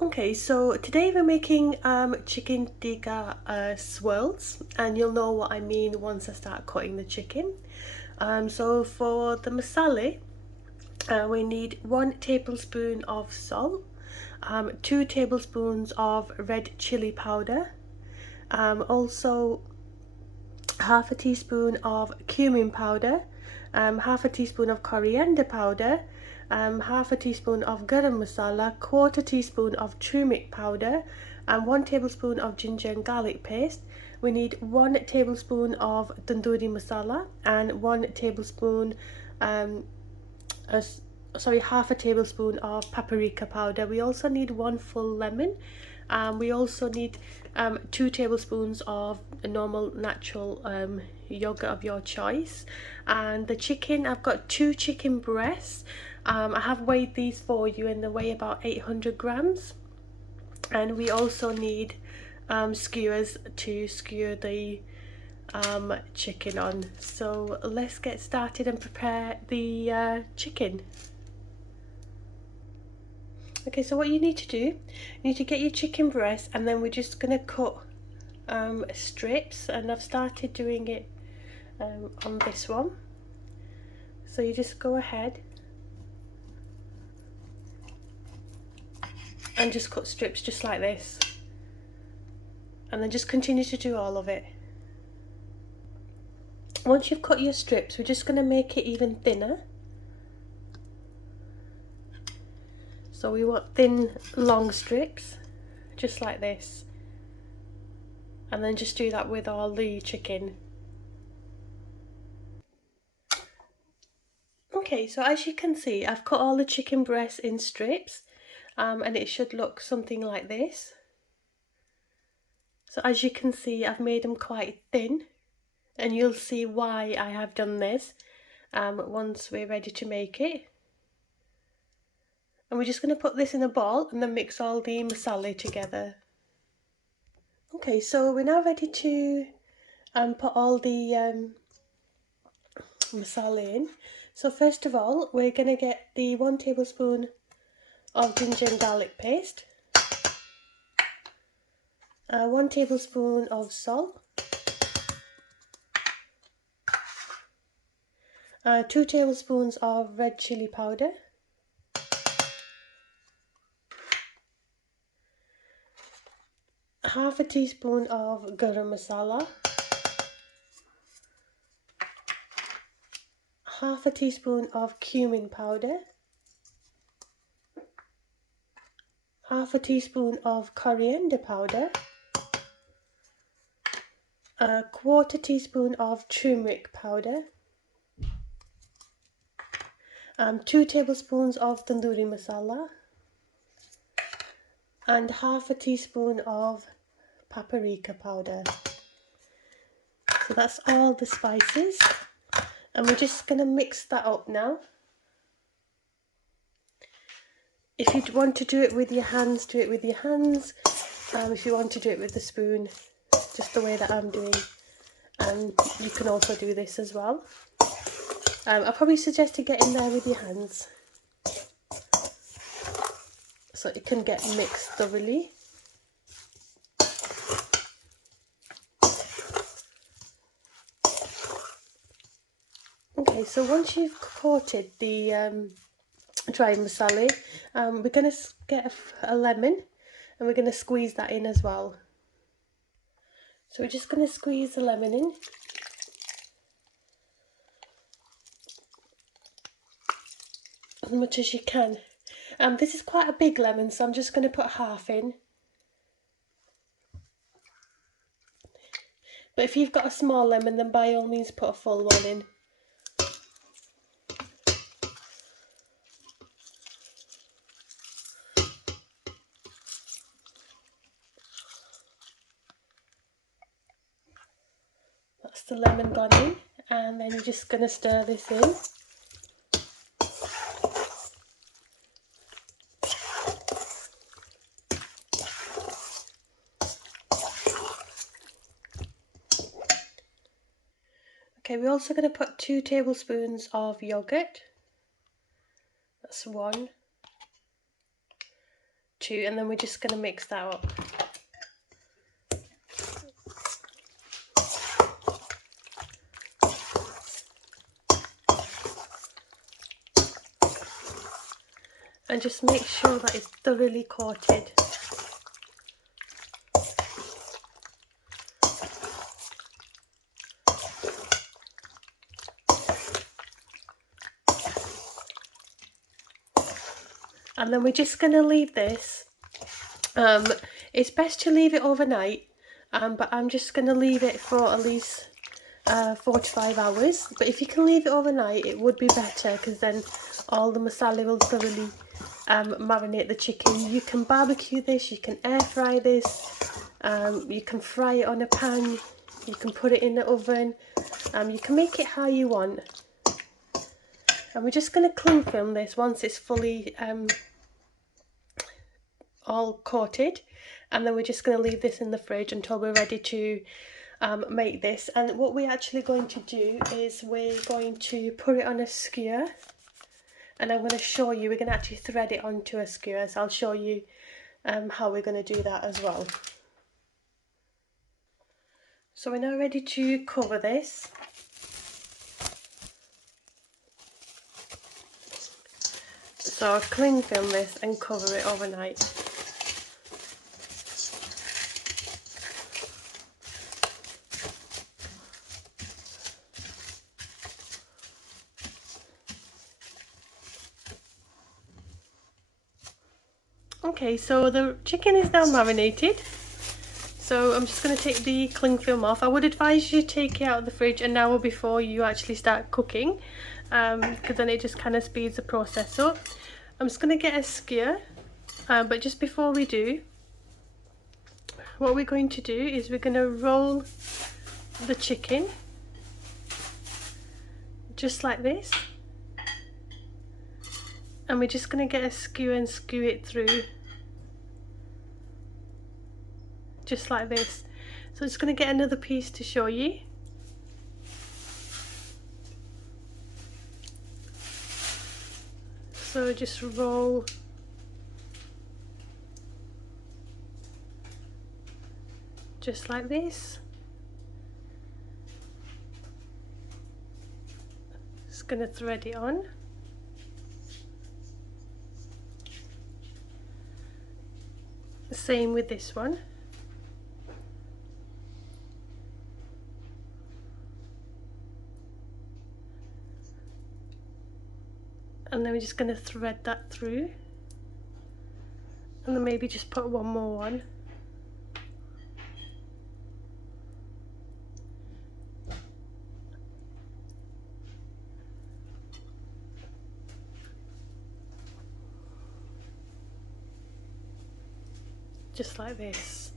Okay, so today we're making chicken tikka swirls, and you'll know what I mean once I start cutting the chicken. So for the masala, we need 1 tablespoon of salt, 2 tablespoons of red chili powder, also half a teaspoon of cumin powder, half a teaspoon of coriander powder, half a teaspoon of garam masala, quarter teaspoon of turmeric powder, and 1 tablespoon of ginger and garlic paste. We need 1 tablespoon of tandoori masala and 1 tablespoon, uh, half a tablespoon of paprika powder. We also need 1 full lemon. We also need 2 tablespoons of a normal natural yogurt of your choice. And the chicken, I've got 2 chicken breasts. I have weighed these for you and they weigh about 800 grams. And we also need skewers to skewer the chicken on. So let's get started and prepare the chicken. Okay, so what you need to do, you need to get your chicken breast, and then we're just going to cut strips, and I've started doing it on this one. So you just go ahead and just cut strips just like this, and then just continue to do all of it. Once you've cut your strips, we're just going to make it even thinner. So we want thin, long strips, just like this. And then just do that with all the chicken. Okay, so as you can see, I've cut all the chicken breasts in strips, and it should look something like this. So as you can see, I've made them quite thin, and you'll see why I have done this once we're ready to make it. And we're just going to put this in a bowl and then mix all the masala together. Okay, so we're now ready to put all the masala in. So first of all, we're going to get the 1 tablespoon of ginger and garlic paste, 1 tablespoon of salt, 2 tablespoons of red chili powder, half a teaspoon of garam masala, half a teaspoon of cumin powder, half a teaspoon of coriander powder, a quarter teaspoon of turmeric powder, 2 tablespoons of tandoori masala, and half a teaspoon of paprika powder. So that's all the spices, and we're just going to mix that up now. If you want to do it with your hands, do it with your hands. If you want to do it with the spoon, just the way that I'm doing, and you can also do this as well. I probably suggest to get in there with your hands so it can get mixed thoroughly. Okay, so once you've coated the dry masala, we're going to get a lemon, and we're going to squeeze that in as well. So we're just going to squeeze the lemon in. As much as you can. This is quite a big lemon, so I'm just going to put half in. But if you've got a small lemon, then by all means put a full one in. That's the lemon gone in, and then you're just going to stir this in. Okay, we're also going to put 2 tablespoons of yoghurt. That's 1. 2, and then we're just going to mix that up. And just make sure that it's thoroughly coated. And then we're just going to leave this. It's best to leave it overnight, but I'm just going to leave it for at least 4 to 5 hours. But if you can leave it overnight, it would be better, because then all the masala will thoroughly marinate the chicken. You can barbecue this, you can air fry this, you can fry it on a pan, you can put it in the oven, you can make it how you want. And we're just going to cling film this once it's fully all coated, and then we're just going to leave this in the fridge until we're ready to make this. And what we're actually going to do is we're going to put it on a skewer, and I'm going to show you, we're going to actually thread it onto a skewer, so I'll show you how we're going to do that as well. So we're now ready to cover this. So I'll cling film this and cover it overnight. Okay, so the chicken is now marinated. So I'm just going to take the cling film off. I would advise you take it out of the fridge an hour before you actually start cooking, because then it just kind of speeds the process up. I'm just going to get a skewer, but just before we do, what we're going to do is we're going to roll the chicken just like this, and we're just going to get a skewer and skew it through just like this. So I'm just going to get another piece to show you. So just roll just like this. Just going to thread it on. The same with this one. And then we're just going to thread that through, and then maybe just put one more on. Just like this.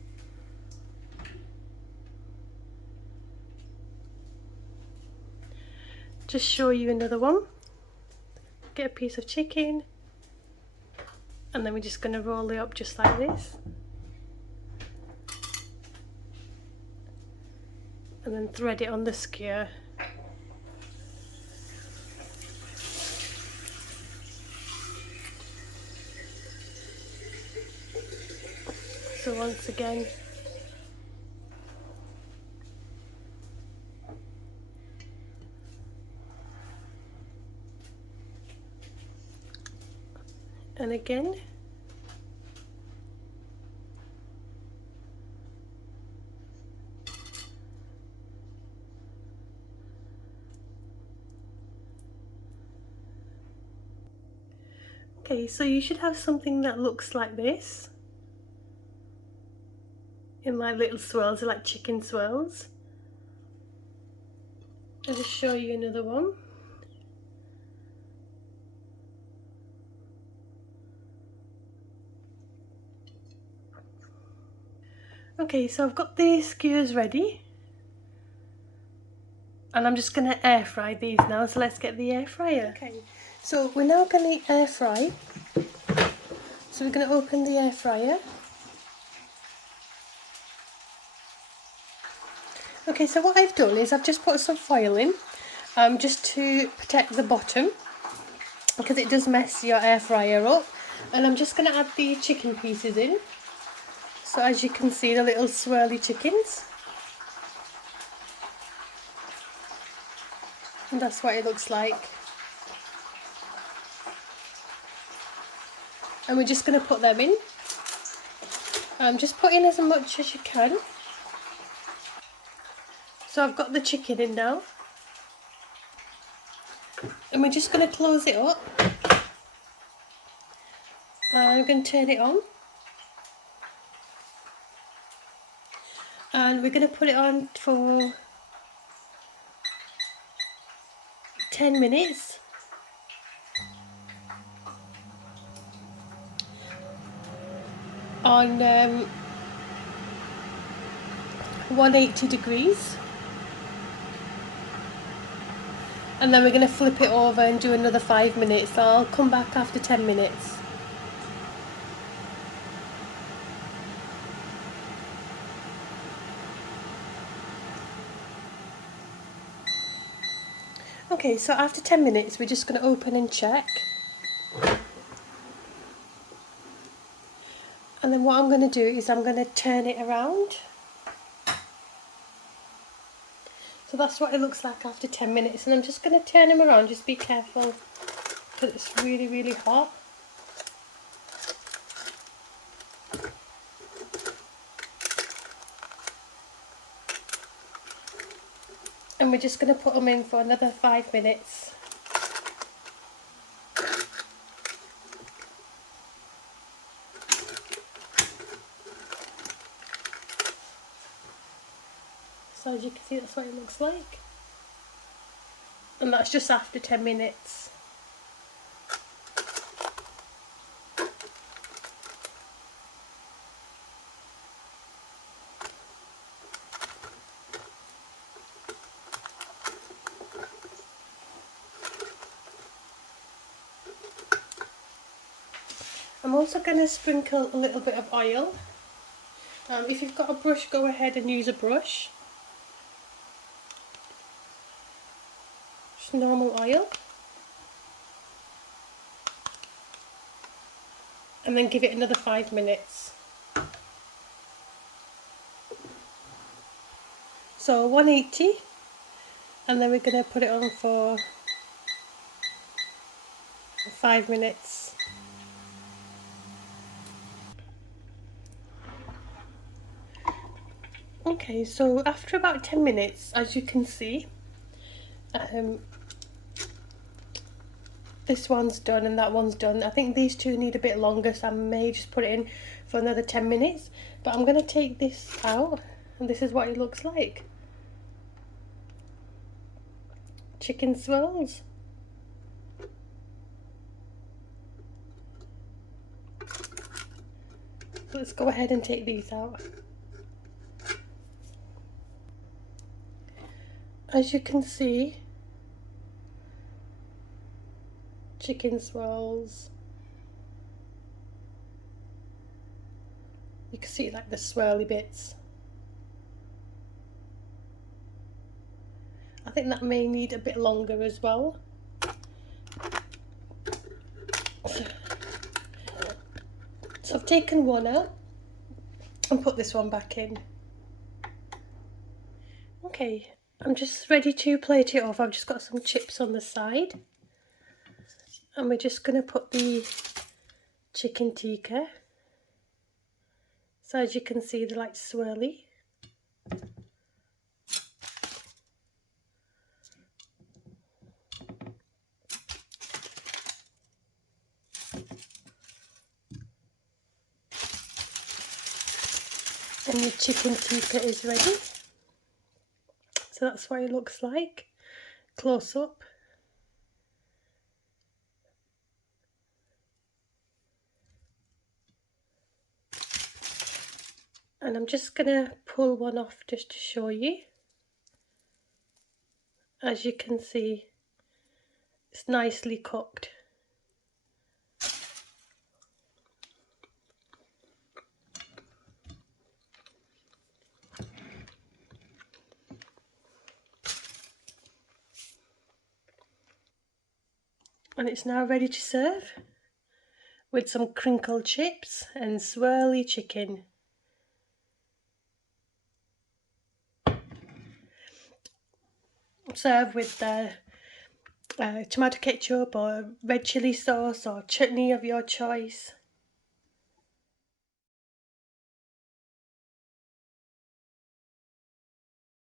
Just show you another one. Get a piece of chicken, and then we're just going to roll it up just like this, and then thread it on the skewer. So once again, and again, okay, so you should have something that looks like this, in like little swirls, like chicken swirls. I'll just show you another one. Okay, so I've got the skewers ready, and I'm just going to air fry these now, so let's get the air fryer. Okay, so we're now going to air fry. So we're going to open the air fryer. Okay, so what I've done is I've just put some foil in, just to protect the bottom, because it does mess your air fryer up. And I'm just going to add the chicken pieces in. So as you can see, the little swirly chickens. And that's what it looks like. And we're just going to put them in. Just put in as much as you can. So I've got the chicken in now. And we're just going to close it up. I'm going to turn it on. And we're going to put it on for 10 minutes. On 180 degrees. And then we're going to flip it over and do another 5 minutes. So I'll come back after 10 minutes. Okay, so after 10 minutes we're just going to open and check. And then what I'm going to do is I'm going to turn it around. So that's what it looks like after 10 minutes. And I'm just going to turn them around, just be careful because it's really, really hot. And we're just going to put them in for another 5 minutes. So as you can see, that's what it looks like. And that's just after 10 minutes. I'm also going to sprinkle a little bit of oil. If you've got a brush, go ahead and use a brush. Just normal oil. And then give it another 5 minutes. So 180, and then we're going to put it on for 5 minutes. Okay, so after about 10 minutes, as you can see, this one's done and that one's done. I think these two need a bit longer, so I may just put it in for another 10 minutes. But I'm going to take this out, and this is what it looks like. Chicken swirls. Let's go ahead and take these out. As you can see, chicken swirls. You can see like the swirly bits. I think that may need a bit longer as well. So I've taken one out and put this one back in. Okay, I'm just ready to plate it off. I've just got some chips on the side. And we're just going to put the chicken tikka. So as you can see, they're like swirly. And the chicken tikka is ready. So that's what it looks like, close up. And I'm just going to pull one off just to show you. As you can see, it's nicely cooked. And it's now ready to serve. with some crinkle chips and swirly chicken. Serve with the tomato ketchup or red chilli sauce or chutney of your choice.